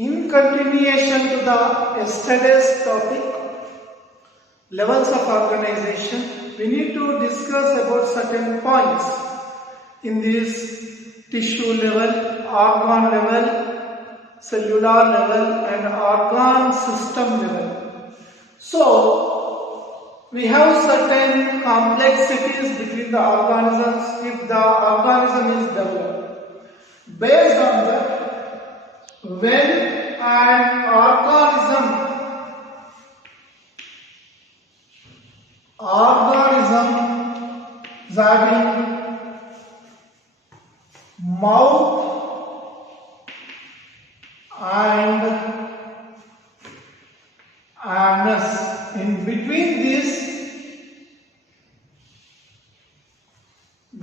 In continuation to the yesterday's topic, levels of organization, we need to discuss about certain points in this tissue level, organ level, cellular level and organ system level. So, we have certain complexities between the organisms if the organism is developed. Based on that, when an organism is having mouth and anus, in between this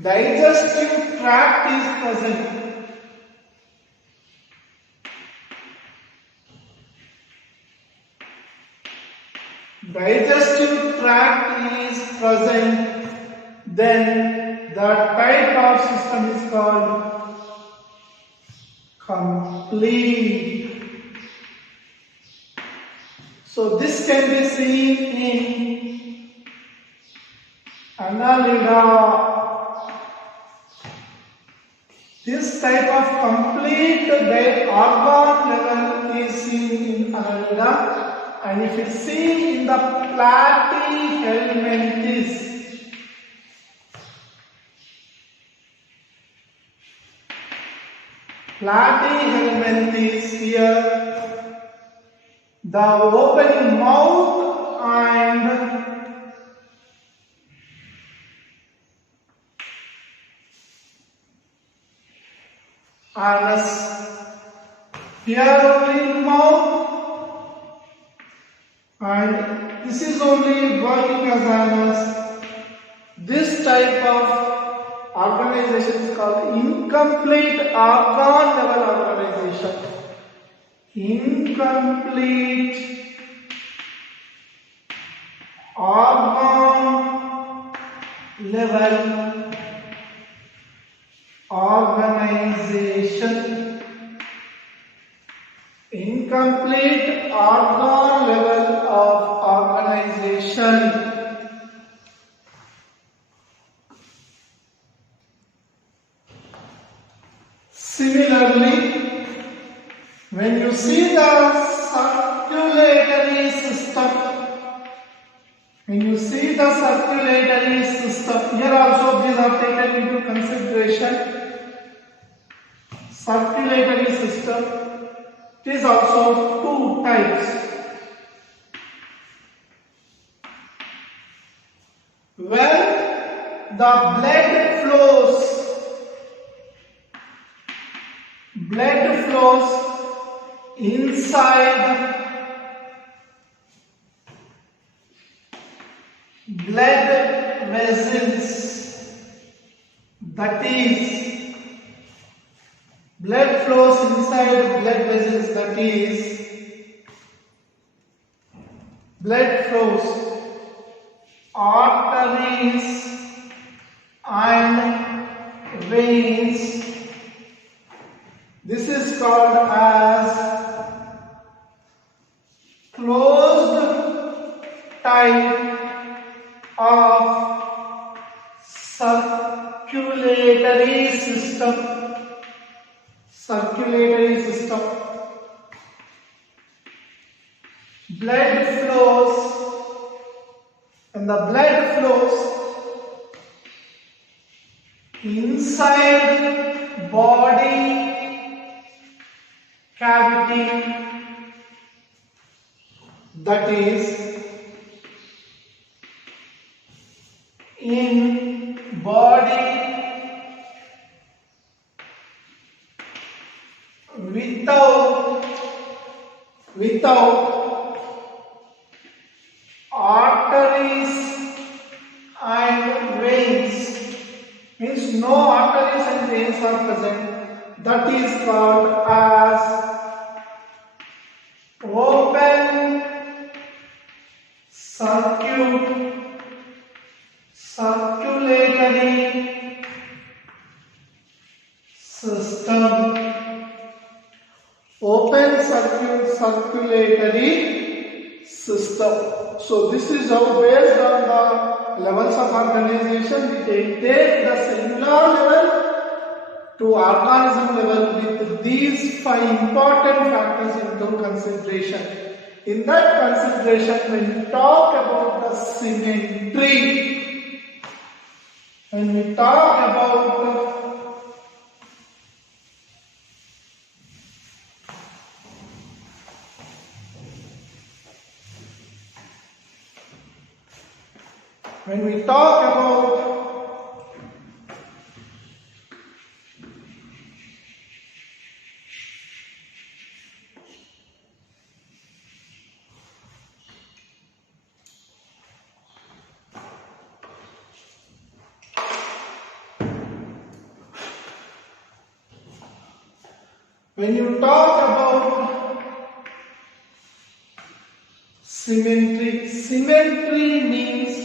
digestive tract is present. Digestive tract is present, then the type of system is called complete. So this can be seen in Annelida. This type of complete organ level is seen in Annelida. And if it's seen in the platyhelminthes, here, the opening mouth and anus. Here only mouth. And this is only working as anus. This type of organization is called incomplete organ level organization. Incomplete organ level organization. Incomplete organ level of organization. Similarly, when you see the circulatory system, here also these are taken into consideration. Circulatory system. It is also two types. When the blood flows inside blood vessels, that is blood flows inside blood vessels, that is blood flows, arteries and veins. This is called as closed type of circulatory system. Blood flows, and the blood flows inside body cavity, that is in body without arteries and veins, means no arteries and veins are present. That is called as open circulatory system. Open circulatory circulatory system. So this is how, based on the levels of organization, we can take the cellular level to organism level with these 5 important factors into consideration. In that consideration, when we talk about the symmetry, when we talk about when we talk about symmetry, symmetry means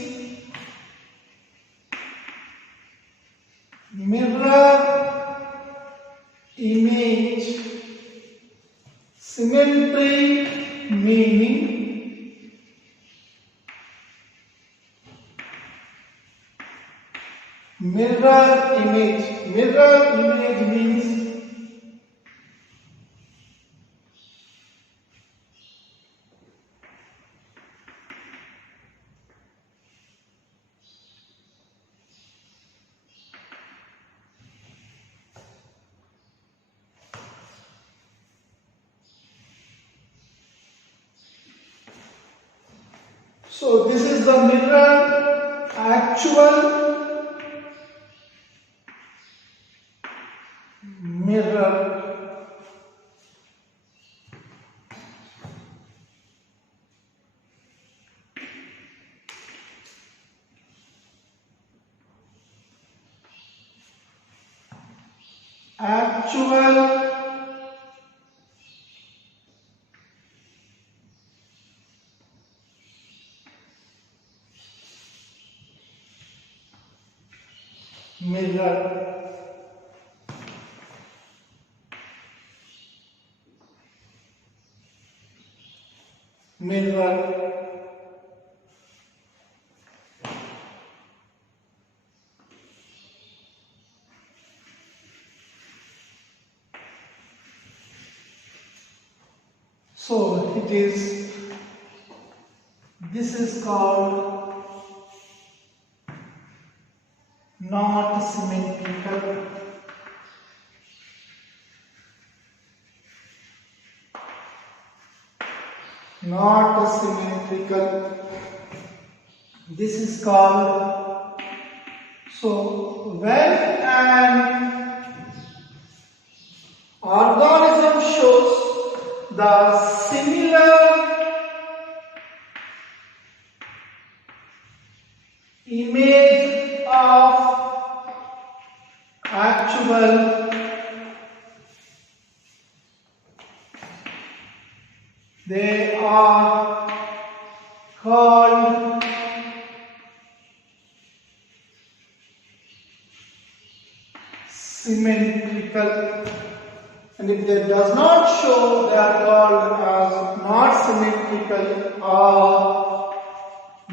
mirror image. Symmetry meaning mirror image. Mirror image means so this is the mirror actual mirror. Actual mirror. Mirror. So it is, this is called not symmetrical. Not symmetrical. This is called, so when an organism shows the similar image of actual, they are called symmetrical, and if they does not show, they are called as not symmetrical or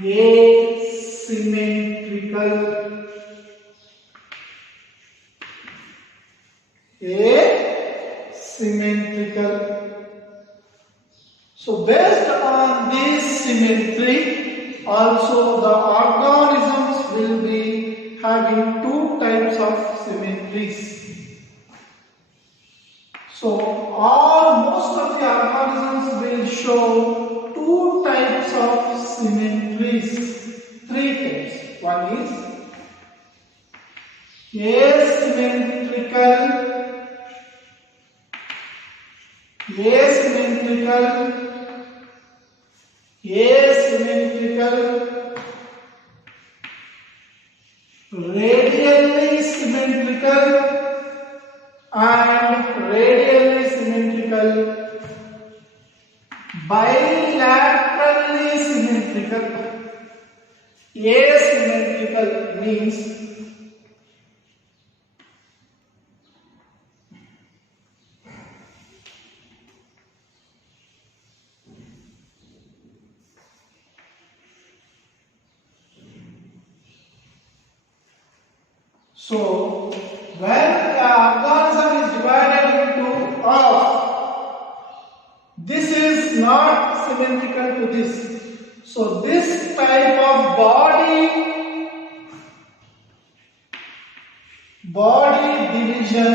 asymmetrical. Asymmetrical. So based on this symmetry, also the organisms will be having 2 types of symmetries. So most of the organisms will show 2 types of symmetries, 3 types. One is asymmetrical, radially symmetrical, and radially symmetrical, bilaterally symmetrical. Asymmetrical means So when an organism is divided into half, this is not symmetrical to this. So this type of body division,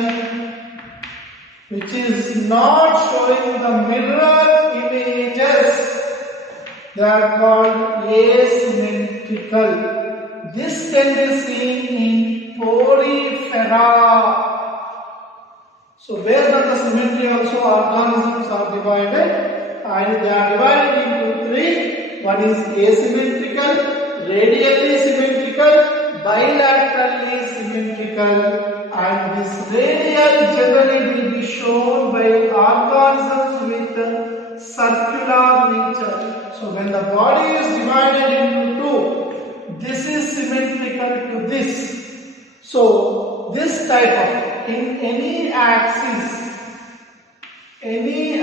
which is not showing the mirror images, they are called asymmetrical. This can be seen in porifera. So based on the symmetry also organisms are divided, and they are divided into three. One is asymmetrical, radially symmetrical, bilaterally symmetrical, and this radial generally will be shown by organisms with circular nature. So when the body is divided into two, this is symmetrical to this. So this type of, in any axis, in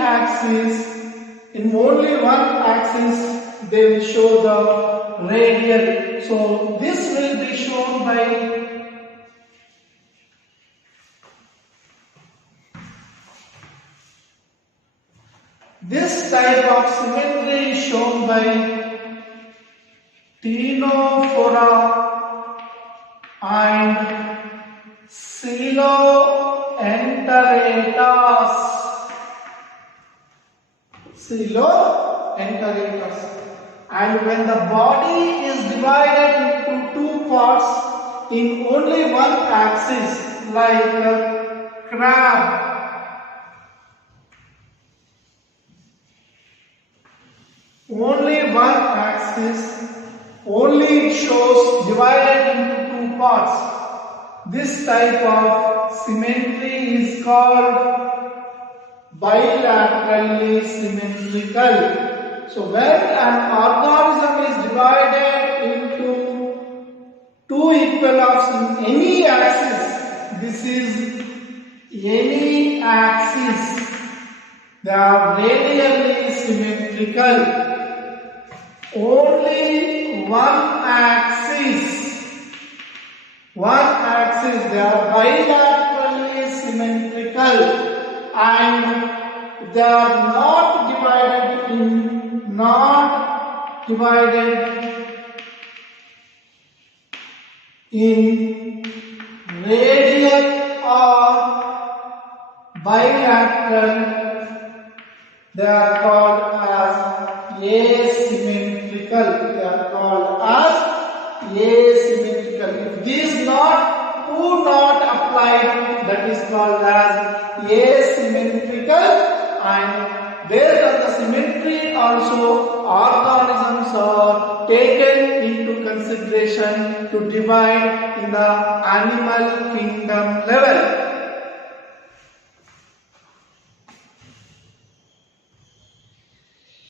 only one axis, they will show the radial. So this will be shown by this type of symmetry is shown by ctenophora and coelenterata. And when the body is divided into two parts in only one axis, like a crab, only one axis only shows divided into two parts. This type of symmetry is called bilaterally symmetrical. So when an organism is divided into two equal halves in any axis, this is any axis, they are radially symmetrical. Only one axis, they are bilaterally symmetrical, and they are not divided in radial or bilateral. They are called as asymmetrical. If these two not applied, that is called as asymmetrical. And based on the symmetry also, organisms are taken into consideration to divide in the animal kingdom level.